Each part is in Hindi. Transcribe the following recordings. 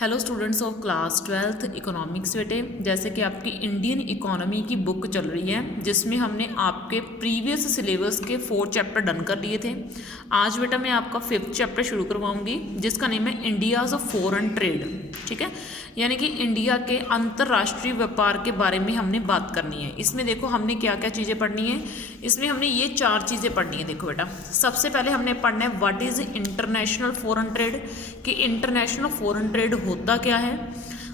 Hello students of class 12th economics. बेटे जैसे कि आपकी इंडियन इकोनॉमी की बुक चल रही है जिसमें हमने आपके प्रीवियस सिलेबस के 4 चैप्टर डन कर लिए थे। आज बेटा मैं आपका 5th चैप्टर शुरू करवाऊंगी जिसका नेम है इंडियाज़ फॉरेन ट्रेड। ठीक है, यानी कि इंडिया के अंतर्राष्ट्रीय व्यापार के बारे में हमने बात करनी है। इसमें देखो हमने क्या क्या चीज़ें पढ़नी है, इसमें हमने ये 4 चीज़ें पढ़नी है। देखो बेटा, सबसे पहले हमने पढ़ना है what is international foreign trade, कि इंटरनेशनल फॉरेन ट्रेड होता क्या है।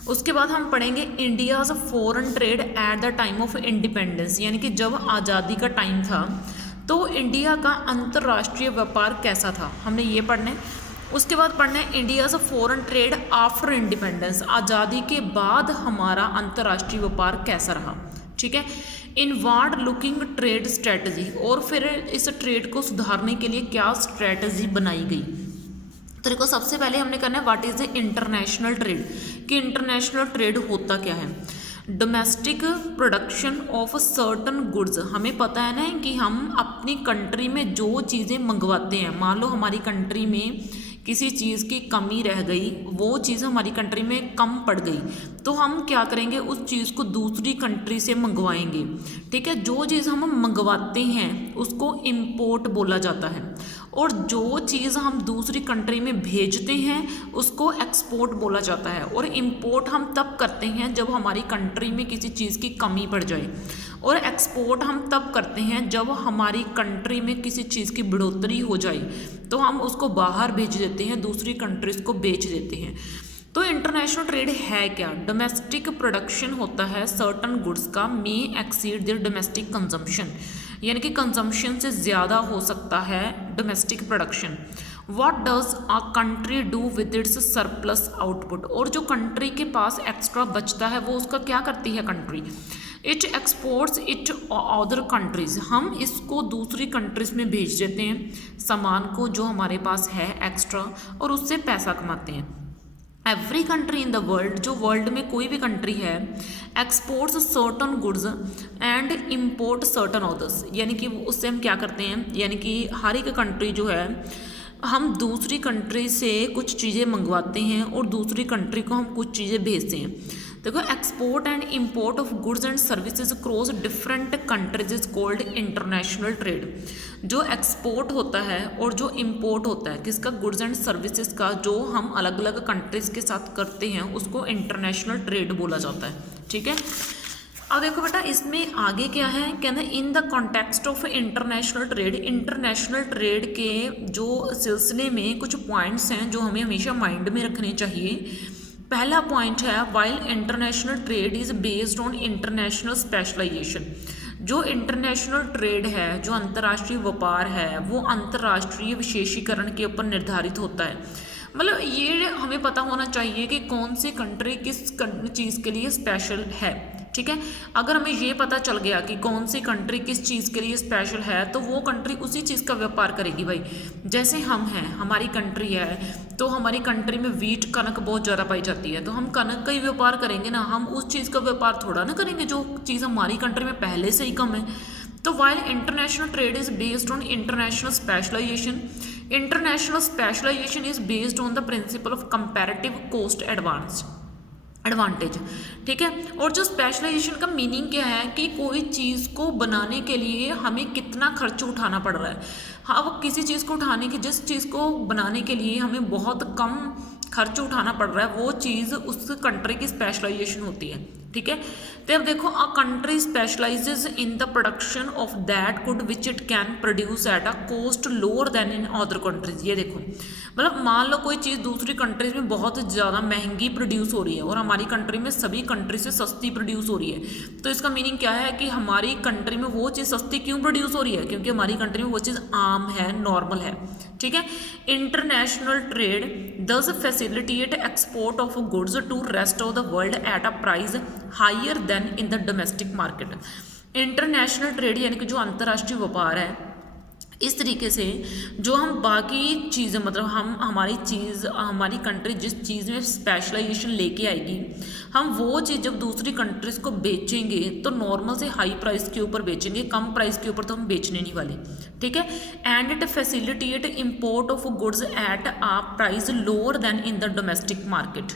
उसके बाद हम पढ़ेंगे India's foreign trade at the time of independence, यानी कि जब आज़ादी का टाइम था तो इंडिया का अंतर्राष्ट्रीय व्यापार कैसा था, हमने ये पढ़ना है। उसके बाद पढ़ना है India's foreign trade after independence, आज़ादी के बाद हमारा अंतर्राष्ट्रीय व्यापार कैसा रहा। ठीक है, इनवार्ड लुकिंग ट्रेड स्ट्रेटजी, और फिर इस ट्रेड को सुधारने के लिए क्या स्ट्रेटजी बनाई गई। तो देखो सबसे पहले हमने करना है what is the international trade, कि इंटरनेशनल ट्रेड होता क्या है। Domestic production of certain goods, हमें पता है ना कि हम अपनी कंट्री में जो चीज़ें मंगवाते हैं, मान लो हमारी कंट्री में किसी चीज़ की कमी रह गई, वो चीज़ हमारी कंट्री में कम पड़ गई, तो हम क्या करेंगे, उस चीज़ को दूसरी कंट्री से मंगवाएंगे। ठीक है, जो चीज़ हम मंगवाते हैं उसको इम्पोर्ट बोला जाता है, और जो चीज़ हम दूसरी कंट्री में भेजते हैं उसको एक्सपोर्ट बोला जाता है। और इम्पोर्ट हम तब करते हैं जब हमारी कंट्री में किसी चीज़ की कमी पड़ जाए, और एक्सपोर्ट हम तब करते हैं जब हमारी कंट्री में किसी चीज़ की बढ़ोतरी हो जाए, तो हम उसको बाहर भेज देते हैं, दूसरी कंट्रीज़ को बेच देते हैं। तो इंटरनेशनल ट्रेड है क्या, डोमेस्टिक प्रोडक्शन होता है सर्टन गुड्स का मे एक्सीड देयर डोमेस्टिक कंजम्पशन, यानी कि कंजम्पशन से ज़्यादा हो सकता है domestic production. What does a country do with its surplus output, और जो कंट्री के पास एक्स्ट्रा बचता है वो उसका क्या करती है country, it exports it other countries, हम इसको दूसरी कंट्रीज में भेज देते हैं सामान को जो हमारे पास है एक्स्ट्रा, और उससे पैसा कमाते हैं। Every country in the world, जो वर्ल्ड में कोई भी कंट्री है, exports certain goods and import certain others, यानी कि उससे हम क्या करते हैं, यानी कि हर एक कंट्री जो है हम दूसरी कंट्री से कुछ चीज़ें मंगवाते हैं और दूसरी कंट्री को हम कुछ चीज़ें भेजते हैं। देखो, export and import of goods and services cross different countries is called international trade. जो एक्सपोर्ट होता है और जो इम्पोर्ट होता है किसका, गुड्स एंड सर्विसेज का, जो हम अलग अलग कंट्रीज के साथ करते हैं उसको इंटरनेशनल ट्रेड बोला जाता है। ठीक है, अब देखो बेटा इसमें आगे क्या है, कहना in the context of international trade, international trade के जो सिलसिले में कुछ पॉइंट्स हैं जो हमें हमेशा माइंड में रखने चाहिए। पहला पॉइंट है while international trade is based on international specialization, जो इंटरनेशनल ट्रेड है, जो अंतर्राष्ट्रीय व्यापार है, वो अंतर्राष्ट्रीय विशेषीकरण के ऊपर निर्धारित होता है। मतलब ये हमें पता होना चाहिए कि कौन सी कंट्री किस चीज़ के लिए स्पेशल है। ठीक है, अगर हमें ये पता चल गया कि कौन सी कंट्री किस चीज़ के लिए स्पेशल है तो वो कंट्री उसी चीज़ का व्यापार करेगी। भाई जैसे हम हैं, हमारी कंट्री है, तो हमारी कंट्री में वीट कनक बहुत ज़्यादा पाई जाती है, तो हम कनक का ही व्यापार करेंगे ना, हम उस चीज़ का व्यापार थोड़ा ना करेंगे जो चीज़ हमारी कंट्री में पहले से ही कम है। तो while international trade is based on international specialization, international specialization is based on the principle of comparative cost advantage. ठीक है, और जो स्पेशलाइजेशन का मीनिंग क्या है कि कोई चीज़ को बनाने के लिए हमें कितना खर्च उठाना पड़ रहा है। हाँ, वो किसी चीज़ को उठाने की, जिस चीज़ को बनाने के लिए हमें बहुत कम खर्च उठाना पड़ रहा है, वो चीज़ उस कंट्री की स्पेशलाइजेशन होती है। ठीक है, तो अब देखो a country specialises in the production of that good which it can produce at a cost lower than in other countries. ये देखो, मतलब मान लो कोई चीज़ दूसरी कंट्रीज में बहुत ज़्यादा महंगी प्रोड्यूस हो रही है और हमारी कंट्री में सभी कंट्री से सस्ती प्रोड्यूस हो रही है, तो इसका मीनिंग क्या है कि हमारी कंट्री में वो चीज़ सस्ती क्यों प्रोड्यूस हो रही है, क्योंकि हमारी कंट्री में वो चीज़ आम है, नॉर्मल है। ठीक है, international trade does facilitate export of goods to rest of the world at a price higher than in the domestic market. International trade यानी कि जो अंतर्राष्ट्रीय व्यापार है, इस तरीके से जो हम बाकी चीज़ें, मतलब हम हमारी कंट्री जिस चीज़ में स्पेशलाइजेशन लेके आएगी, हम वो चीज़ जब दूसरी कंट्रीज़ को बेचेंगे तो नॉर्मल से हाई प्राइस के ऊपर बेचेंगे, कम प्राइस के ऊपर तो हम बेचने नहीं वाले। ठीक है, and it facilitate import of goods at a price lower than in the domestic market.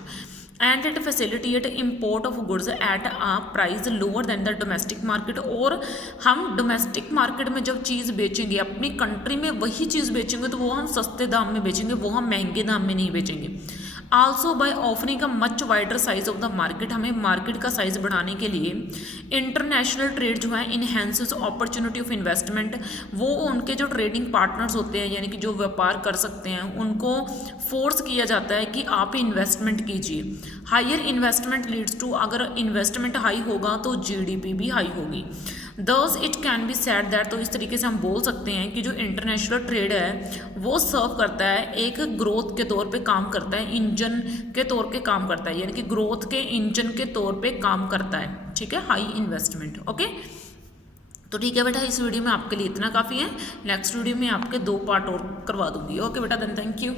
And it facilitate import of goods at a price lower than the domestic market. और हम डोमेस्टिक मार्केट में जब चीज़ बेचेंगे, अपनी कंट्री में वही चीज़ बेचेंगे, तो वो हम सस्ते दाम में बेचेंगे, वो हम महंगे दाम में नहीं बेचेंगे। Also by offering a much wider size of the market, हमें मार्केट का साइज बढ़ाने के लिए इंटरनेशनल ट्रेड जो है इनहेंसेस अपॉर्चुनिटी ऑफ इन्वेस्टमेंट। वो उनके जो ट्रेडिंग पार्टनर्स होते हैं, यानी कि जो व्यापार कर सकते हैं, उनको फोर्स किया जाता है कि आप इन्वेस्टमेंट कीजिए। हायर इन्वेस्टमेंट लीड्स टू, अगर इन्वेस्टमेंट हाई होगा तो जीडीपी भी हाई होगी। Thus it can be said that, तो इस तरीके से हम बोल सकते हैं कि जो इंटरनेशनल ट्रेड है वो सर्व करता है, एक ग्रोथ के तौर पे काम करता है, इंजन के तौर पे काम करता है, यानी कि ग्रोथ के इंजन के तौर पे काम करता है। ठीक है, हाई इन्वेस्टमेंट। ओके, तो ठीक है बेटा, इस वीडियो में आपके लिए इतना काफ़ी है। नेक्स्ट वीडियो में आपके 2 पार्ट और करवा दूंगी। ओके बेटा, देन थैंक यू।